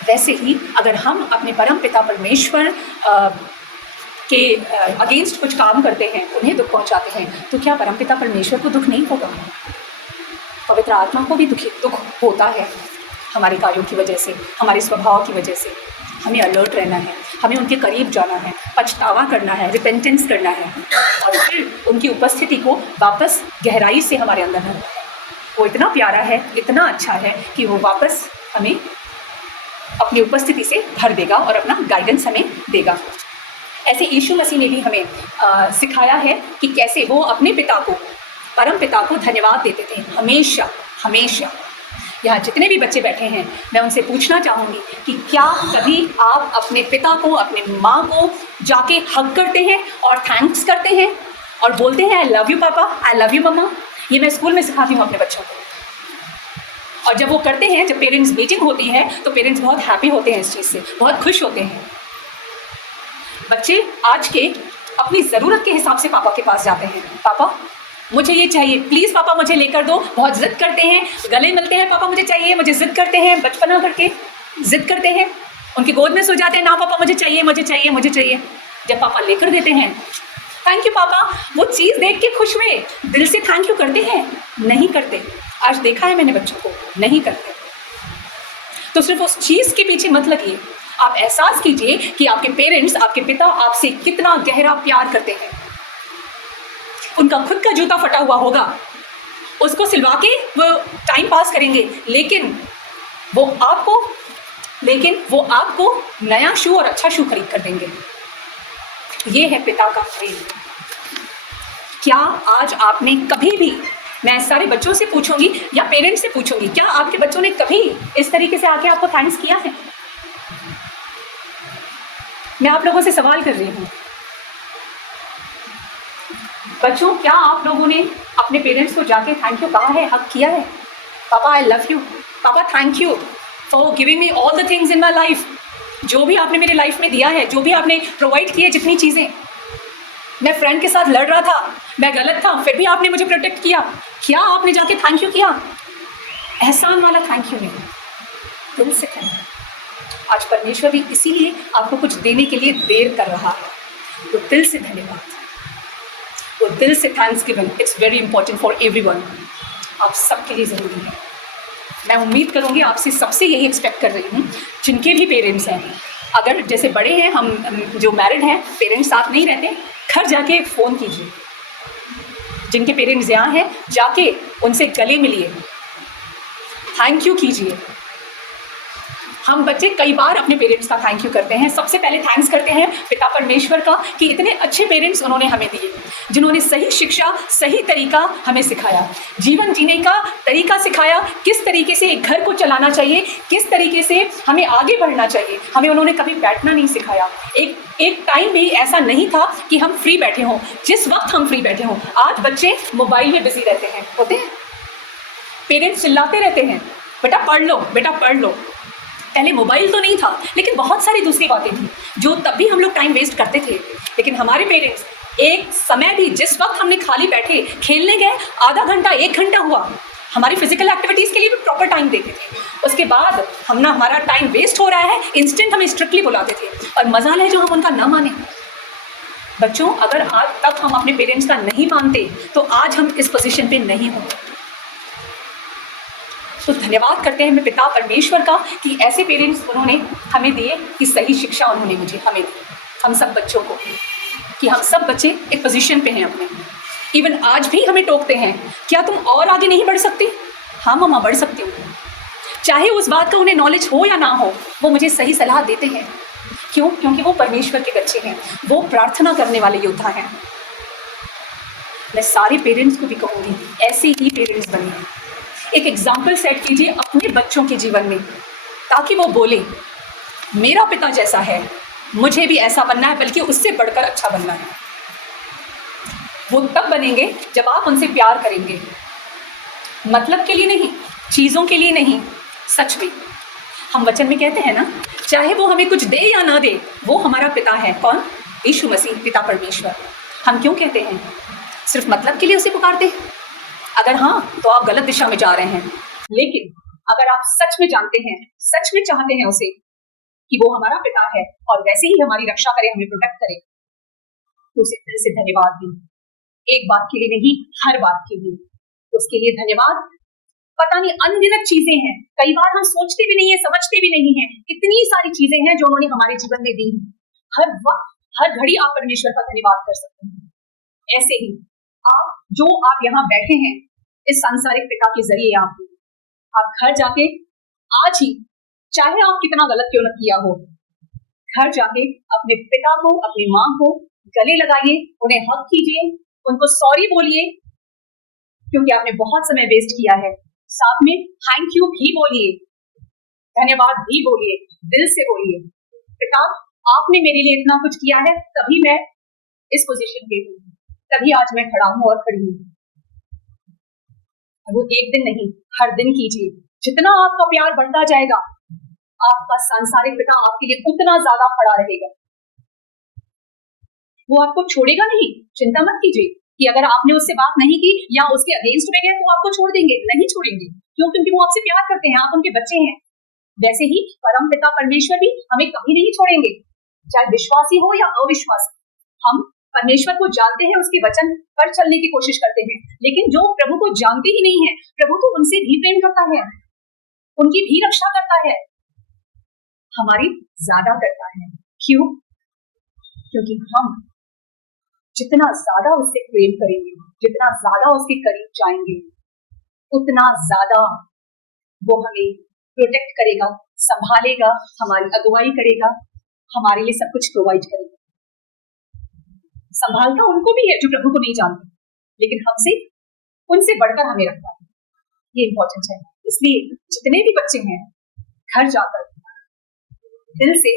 वैसे ही अगर हम अपने परम पिता परमेश्वर के अगेंस्ट कुछ काम करते हैं, उन्हें दुख पहुंचाते हैं, तो क्या परम पिता परमेश्वर को दुख नहीं होगा? पवित्र आत्मा को भी दुख होता है हमारे कार्यों की वजह से, हमारे स्वभाव की वजह से। हमें अलर्ट रहना है, हमें उनके करीब जाना है, पछतावा करना है, रिपेंटेंस करना है, और फिर उनकी उपस्थिति को वापस गहराई से हमारे अंदर लाना है। वो इतना प्यारा है, इतना अच्छा है कि वो वापस हमें अपनी उपस्थिति से भर देगा और अपना गाइडेंस हमें देगा। ऐसे यीशु मसीह ने भी हमें सिखाया है कि कैसे वो अपने पिता को, परम पिता को धन्यवाद देते थे हमेशा हमेशा। यहाँ जितने भी बच्चे बैठे हैं, मैं उनसे पूछना चाहूँगी कि क्या कभी आप अपने पिता को, अपने माँ को जाके हग करते हैं और थैंक्स करते हैं और बोलते हैं आई लव यू पापा, आई लव यू मम्मा? ये मैं स्कूल में सिखाती हूँ अपने बच्चों को। और जब वो करते हैं, जब पेरेंट्स मीटिंग होती है, तो पेरेंट्स बहुत हैप्पी होते हैं इस चीज़ से, बहुत खुश होते हैं। बच्चे आज के अपनी ज़रूरत के हिसाब से पापा के पास जाते हैं, पापा मुझे ये चाहिए, प्लीज़ पापा मुझे लेकर दो। बहुत ज़िद करते हैं, गले मिलते हैं, पापा मुझे चाहिए, मुझे ज़िद करते हैं, बचपना करके ज़िद करते हैं, उनकी गोद में सो जाते हैं, ना पापा मुझे चाहिए, मुझे चाहिए, मुझे चाहिए। जब पापा लेकर देते हैं, थैंक यू पापा, वो चीज़ देख के खुश हुए, दिल से थैंक यू करते हैं? नहीं करते। आज देखा है मैंने बच्चों को, नहीं करते। तो सिर्फ उस चीज़ के पीछे मत लगिए, आप एहसास कीजिए कि आपके पेरेंट्स, आपके पिता आपसे कितना गहरा प्यार करते हैं। उनका खुद का जूता फटा हुआ होगा, उसको सिलवा के वो टाइम पास करेंगे, लेकिन वो आपको नया शू और अच्छा शू खरीद कर देंगे। ये है पिता का प्रेम। क्या आज आपने कभी भी, मैं सारे बच्चों से पूछूंगी या पेरेंट्स से पूछूंगी, क्या आपके बच्चों ने कभी इस तरीके से आके आपको थैंक्स किया है? मैं आप लोगों से सवाल कर रही हूँ, बच्चों, क्या आप लोगों ने अपने पेरेंट्स को जाके थैंक यू कहा है, हक किया है? पापा आई लव यू, पापा thank you for giving me all the things in my life. जो भी आपने मेरी लाइफ में दिया है, जो भी आपने प्रोवाइड किए, जितनी चीज़ें, मैं फ्रेंड के साथ लड़ रहा था, मैं गलत था, फिर भी आपने मुझे प्रोटेक्ट किया। क्या आपने जाके थैंक यू किया? एहसान वाला थैंक यू नहीं, दिल से थैंक यू। आज परमेश्वर भी इसीलिए आपको कुछ देने के लिए देर कर रहा है। तो दिल से धन्यवाद, तो दिल से thanks given, it's very important for everyone. आप सबके लिए ज़रूरी है। मैं उम्मीद करूँगी आपसे, सबसे यही एक्सपेक्ट कर रही हूँ, जिनके भी पेरेंट्स हैं, अगर जैसे बड़े हैं, हम जो मैरिड हैं, पेरेंट्स साथ नहीं रहते, घर जाके फ़ोन कीजिए। जिनके पेरेंट्स यहाँ हैं, जाके उनसे गले मिलिए, थैंक यू कीजिए। हम बच्चे कई बार अपने पेरेंट्स का थैंक यू करते हैं। सबसे पहले थैंक्स करते हैं पिता परमेश्वर का कि इतने अच्छे पेरेंट्स उन्होंने हमें दिए, जिन्होंने सही शिक्षा, सही तरीका हमें सिखाया, जीवन जीने का तरीका सिखाया, किस तरीके से एक घर को चलाना चाहिए, किस तरीके से हमें आगे बढ़ना चाहिए। हमें उन्होंने कभी बैठना नहीं सिखाया। एक टाइम भी ऐसा नहीं था कि हम फ्री बैठे हों, जिस वक्त हम फ्री बैठे हों। आज बच्चे मोबाइल में बिजी रहते हैं, होते हैं, पेरेंट्स चिल्लाते रहते हैं, बेटा पढ़ लो, बेटा पढ़ लो। पहले मोबाइल तो नहीं था, लेकिन बहुत सारी दूसरी बातें थी जो तब भी हम लोग टाइम वेस्ट करते थे। लेकिन हमारे पेरेंट्स एक समय भी, जिस वक्त हमने खाली बैठे खेलने गए, आधा घंटा 1 घंटा हुआ, हमारी फिजिकल एक्टिविटीज़ के लिए भी प्रॉपर टाइम देते थे। उसके बाद हमारा टाइम वेस्ट हो रहा है, इंस्टेंट हमें स्ट्रिक्टली बुलाते थे। और मजाल है जो हम उनका ना माने। बच्चों, अगर आज तक हम अपने पेरेंट्स का नहीं मानते तो आज हम इस पोजीशन पे नहीं होते। तो धन्यवाद करते हैं मैं पिता परमेश्वर का कि ऐसे पेरेंट्स उन्होंने हमें दिए, कि सही शिक्षा उन्होंने हमें दी, हम सब बच्चों को, कि हम सब बच्चे एक पोजीशन पे हैं अपने। इवन आज भी हमें टोकते हैं, क्या तुम और आगे नहीं बढ़ सकती? हाँ मम्मा, बढ़ सकती हूँ। चाहे उस बात का उन्हें नॉलेज हो या ना हो, वो मुझे सही सलाह देते हैं। क्यों? क्योंकि वो परमेश्वर के बच्चे हैं, वो प्रार्थना करने वाले योद्धा हैं। मैं सारे पेरेंट्स को भी कहूँगी, ऐसे ही पेरेंट्स बनिए। एक एग्जाम्पल सेट कीजिए अपने बच्चों के जीवन में, ताकि वो बोले मेरा पिता जैसा है, मुझे भी ऐसा बनना है, बल्कि उससे बढ़कर अच्छा बनना है। वो तब बनेंगे जब आप उनसे प्यार करेंगे, मतलब के लिए नहीं, चीज़ों के लिए नहीं, सच में। हम वचन में कहते हैं ना, चाहे वो हमें कुछ दे या ना दे, वो हमारा पिता है। कौन? यीशु मसीह, पिता परमेश्वर। हम क्यों कहते हैं? सिर्फ मतलब के लिए उसे पुकारते हैं? अगर हाँ, तो आप गलत दिशा में जा रहे हैं। लेकिन अगर आप सच में जानते हैं, सच में चाहते हैं उसे, कि वो हमारा पिता है और वैसे ही हमारी रक्षा करे, हमें प्रोटेक्ट करे, तो उसे दिल से धन्यवाद दें। एक बात के लिए नहीं, हर बात के लिए। तो उसके लिए धन्यवाद। पता नहीं अनगिनत चीजें हैं, कई बार हम सोचते भी नहीं है, समझते भी नहीं है, इतनी सारी चीजें हैं जो उन्होंने हमारे जीवन में दी। हर वक्त, हर घड़ी आप परमेश्वर का धन्यवाद कर सकते हैं। ऐसे ही आप यहाँ बैठे हैं, इस सांसारिक पिता के जरिए आप घर जाके आज ही, चाहे आप कितना गलत क्यों न किया हो, घर जाके अपने पिता को, अपनी माँ को गले लगाइए, उन्हें हक कीजिए, उनको सॉरी बोलिए, क्योंकि आपने बहुत समय वेस्ट किया है। साथ में थैंक यू भी बोलिए, धन्यवाद भी बोलिए, दिल से बोलिए, पिता आपने मेरे लिए इतना कुछ किया है, तभी मैं इस पोजीशन पे हूँ, तभी आज मैं खड़ा हूँ और खड़ी हूँ। वो एक दिन नहीं, हर दिन कीजिए। जितना आपका प्यार बढ़ता जाएगा, आपका सांसारिक पिता आपके लिए उतना ज्यादा खड़ा रहेगा। वो आपको छोड़ेगा नहीं, चिंता मत कीजिए कि अगर आपने उससे बात नहीं की या उसके अगेंस्ट में गए तो आपको छोड़ देंगे। नहीं छोड़ेंगे। क्यों? क्योंकि वो आपसे प्यार करते हैं, आप उनके बच्चे हैं। वैसे ही परम पिता परमेश्वर भी हमें कभी नहीं छोड़ेंगे, चाहे विश्वासी हो या अविश्वासी। हम परमेश्वर को जानते हैं, उसके वचन पर चलने की कोशिश करते हैं, लेकिन जो प्रभु को जानते ही नहीं है, प्रभु तो उनसे भी प्रेम करता है, उनकी भी रक्षा करता है, हमारी ज्यादा करता है। क्यों? क्योंकि हम जितना ज्यादा उससे प्रेम करेंगे, जितना ज्यादा उसके करीब जाएंगे, उतना ज्यादा वो हमें प्रोटेक्ट करेगा, संभालेगा, हमारी अगुवाई करेगा, हमारे लिए सब कुछ प्रोवाइड करेगा। संभालता उनको भी है जो प्रभु को नहीं जानते, लेकिन हमसे, उनसे बढ़कर हमें रखता है। ये इंपॉर्टेंट है। इसलिए जितने भी बच्चे हैं, घर जाकर दिल से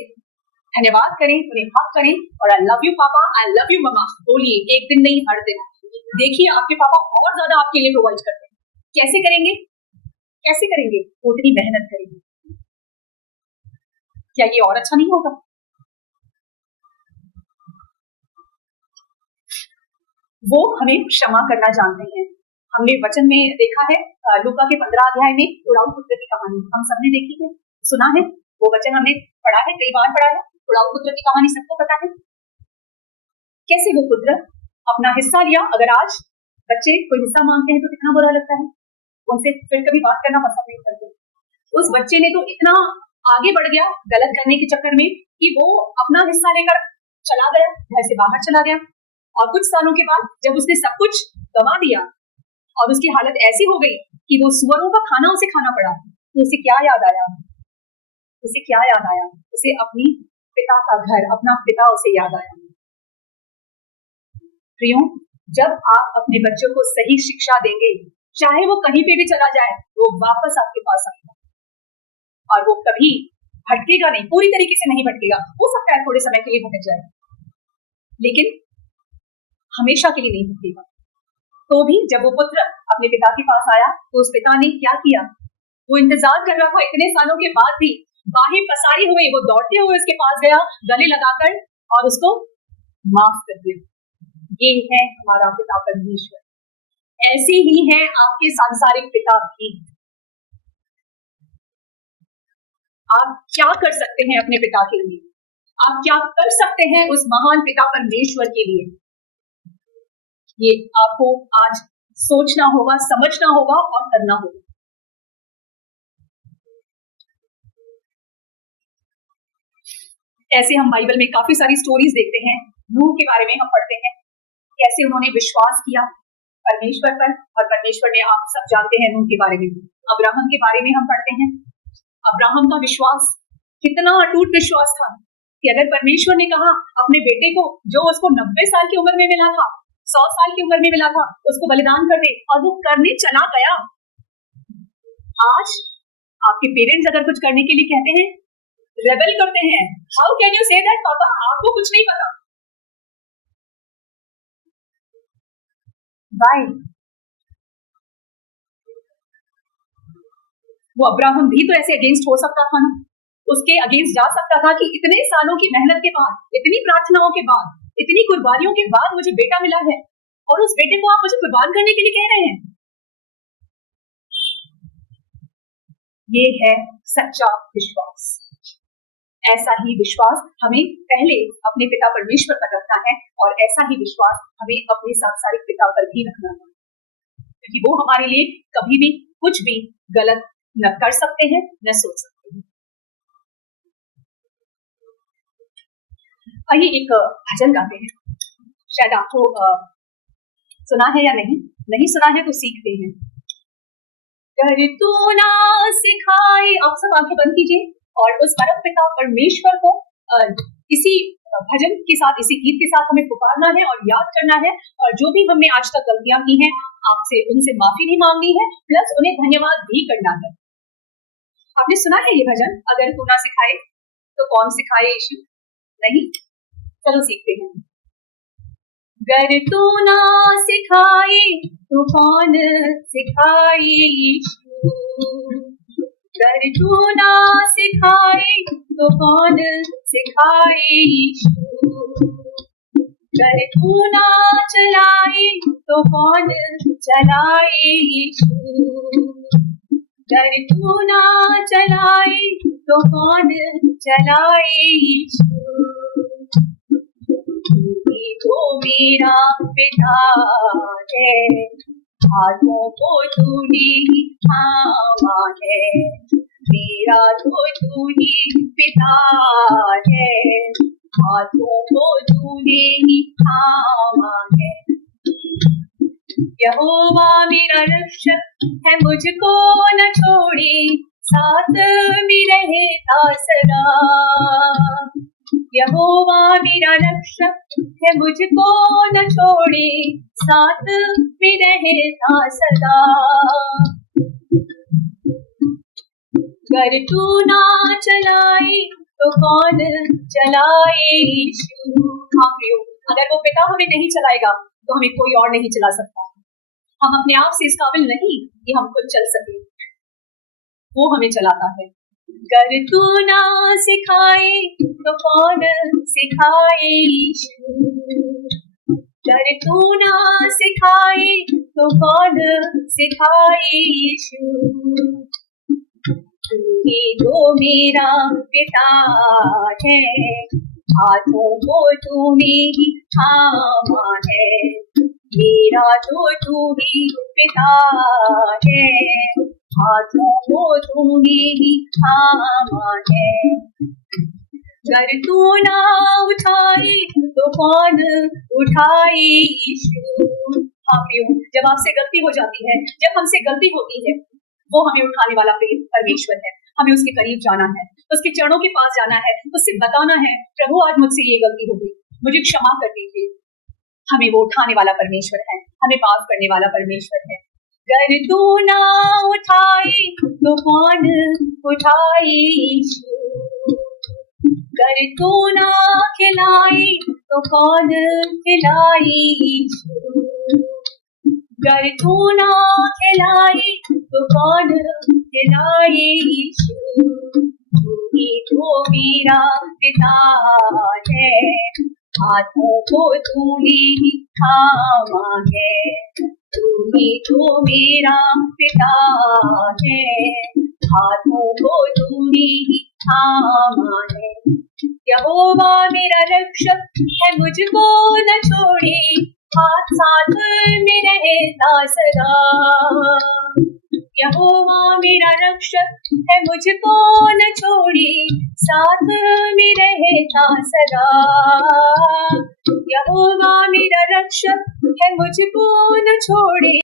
धन्यवाद करें, उन्हें हक करें और आई लव यू पापा, आई लव यू मम्मा बोलिए। एक दिन नहीं, हर दिन। देखिए आपके पापा और ज्यादा आपके लिए प्रोवाइड करते हैं। कैसे करेंगे? कैसे करेंगे? उतनी मेहनत करेंगे। क्या ये और अच्छा नहीं होगा? वो हमें क्षमा करना जानते हैं। हमने वचन में देखा है, लूका के 15 अध्याय में उड़ाऊ पुत्र की कहानी हम सबने देखी है, सुना है। वो वचन हमने पढ़ा है, कई बार पढ़ा है। उड़ाऊ पुत्र की कहानी सबको पता है। कैसे वो पुत्र अपना हिस्सा लिया। अगर आज बच्चे कोई हिस्सा मांगते हैं तो कितना बुरा लगता है, उनसे फिर कभी बात करना पसंद नहीं करते। उस बच्चे ने तो इतना आगे बढ़ गया गलत करने के चक्कर में कि वो अपना हिस्सा लेकर चला गया, घर से बाहर चला गया। और कुछ सालों के बाद जब उसने सब कुछ गंवा दिया, और उसकी हालत ऐसी हो गई कि वो सुअरों का खाना उसे खाना पड़ा, तो उसे क्या याद आया? उसे क्या याद आया? उसे अपनी पिता का घर, अपना पिता उसे याद आया। प्रियो, जब आप अपने बच्चों को सही शिक्षा देंगे, चाहे वो कहीं पे भी चला जाए, वो वापस आपके पास आएगा और वो कभी भटकेगा नहीं, पूरी तरीके से नहीं भटकेगा। हो सकता है थोड़े समय के लिए भटक जाए, लेकिन हमेशा के लिए नहीं भटकेगा। तो भी जब वो पुत्र अपने पिता के पास आया, तो उस पिता ने क्या किया? वो इंतजार कर रहा था, इतने सालों के बाद भी बाहें पसारी हुई वो दौड़ते हुए उसके पास गया, गले लगाकर, और उसको माफ कर दिया। ये है हमारा पिता परमेश्वर। ऐसे ही है आपके सांसारिक पिता भी। आप क्या कर सकते हैं अपने पिता के लिए? आप क्या कर सकते हैं उस महान पिता परमेश्वर के लिए? ये आपको आज सोचना होगा, समझना होगा और करना होगा। ऐसे हम बाइबल में काफी सारी स्टोरीज देखते हैं। नूह के बारे में हम पढ़ते हैं, कैसे उन्होंने विश्वास किया परमेश्वर पर, और परमेश्वर ने, आप सब जानते हैं नूह के बारे में। अब्राहम के बारे में हम पढ़ते हैं, अब्राहम का विश्वास कितना अटूट विश्वास था कि अगर परमेश्वर ने कहा अपने बेटे को, जो उसको 90 साल की उम्र में मिला था, 100 साल की उम्र में मिला था, उसको बलिदान कर दे, और वो करने चला गया। आज आपके पेरेंट्स अगर कुछ करने के लिए कहते हैं, रेबल करते हैं, how can you say that पापा, आपको कुछ नहीं पता। भाई, वो अब्राहम भी तो ऐसे अगेंस्ट हो सकता था ना, उसके अगेंस्ट जा सकता था कि इतने सालों की मेहनत के बाद, इतनी प्रार्थनाओं के बाद, इतनी कुर्बानियों के बाद मुझे बेटा मिला है, और उस बेटे को आप मुझे कुर्बान करने के लिए कह रहे हैं। ये है सच्चा विश्वास। ऐसा ही विश्वास हमें पहले अपने पिता परमेश्वर पर रखना है, और ऐसा ही विश्वास हमें अपने सांसारिक पिता पर भी रखना है, क्योंकि वो हमारे लिए कभी भी कुछ भी गलत न कर सकते हैं, न सोच सकते हैं। आइए एक भजन गाते हैं, शायद आपको सुना है या नहीं सुना है तो सीखते हैं। कर तू ना सिखाए, आप सब आंखें बंद कीजिए और उस परम पिता परमेश्वर को इसी भजन के साथ, इसी गीत के साथ हमें पुकारना है और याद करना है, और जो भी हमने आज तक गलतियां की हैं, आपसे उनसे माफी भी मांगनी है, प्लस उन्हें धन्यवाद भी करना है। आपने सुना है ये भजन, अगर तू ना सिखाए तो कौन सिखाए यीशु? नहीं, चलो सीखते हैं। गर तू ना सिखाए तो कौन सिखाए यीशु, गर तू ना सिखाए तो कौन सिखाए यीशु, गर तू ना चलाए तो कौन चलाए यीशु, गर तू ना चलाए तो कौन चलाए यीशु। तो मेरा पिता है, हाथों को तूने थामा है, मेरा तो तू ही पिता है, हाथों को तूने ही थामा है। यहोवा मेरा रक्षक है, मुझको न छोड़े, साथ में रहता सदा। यहोवा मेरा रक्षक है, मुझको न छोड़े, साथ में रहता सदा। गर तू ना चलाए तो कौन चलाए यीशु। हाँ प्रियो, अगर वो पिता हमें नहीं चलाएगा तो हमें कोई और नहीं चला सकता। हम अपने आप से इस काबिल नहीं कि हम खुद चल सके, वो हमें चलाता है। गर तू ना सिखाए तो कौन सिखाए यीशु, गर तू ना सिखाए तो कौन सिखाए यीशु। तू ही तो मेरा पिता है, हाथों को तूने ही थामा है, मेरा तो तू ही पिता है, हाथों को तूने ही थामा है। गर तू ना उठाए तो कौन उठाए यीशु, हाँ प्रियो, जब आपसे गलती हो जाती है, जब हमसे गलती होती है, वो हमें उठाने वाला परमेश्वर है। हमें उसके करीब जाना है, उसके चरणों के पास जाना है, उससे बताना है, प्रभु आज मुझसे ये गलती हो गई, मुझे क्षमा कर दीजिए। हमें वो उठाने वाला परमेश्वर है, हमें माफ करने वाला परमेश्वर है। गर तू ना उठाई तो कौन उठाई, गर तू ना खिलाई तो कौन खिलाई, गर तू ना खिलाई तो कौन खिलाई, तू ही तो मेरा पिता है, हाथों को तूने थामा है, तू ही तो मेरा पिता है, हाथों को तूने थामा है। यहोवा मेरा रक्षक है, मुझको न छोड़े, हाथ साथ में रहता सदा। यहोवा मेरा रक्षक है, मुझको न छोड़े, साथ में रहता सदा। यहोवा मेरा रक्षक है, मुझको न छोड़े।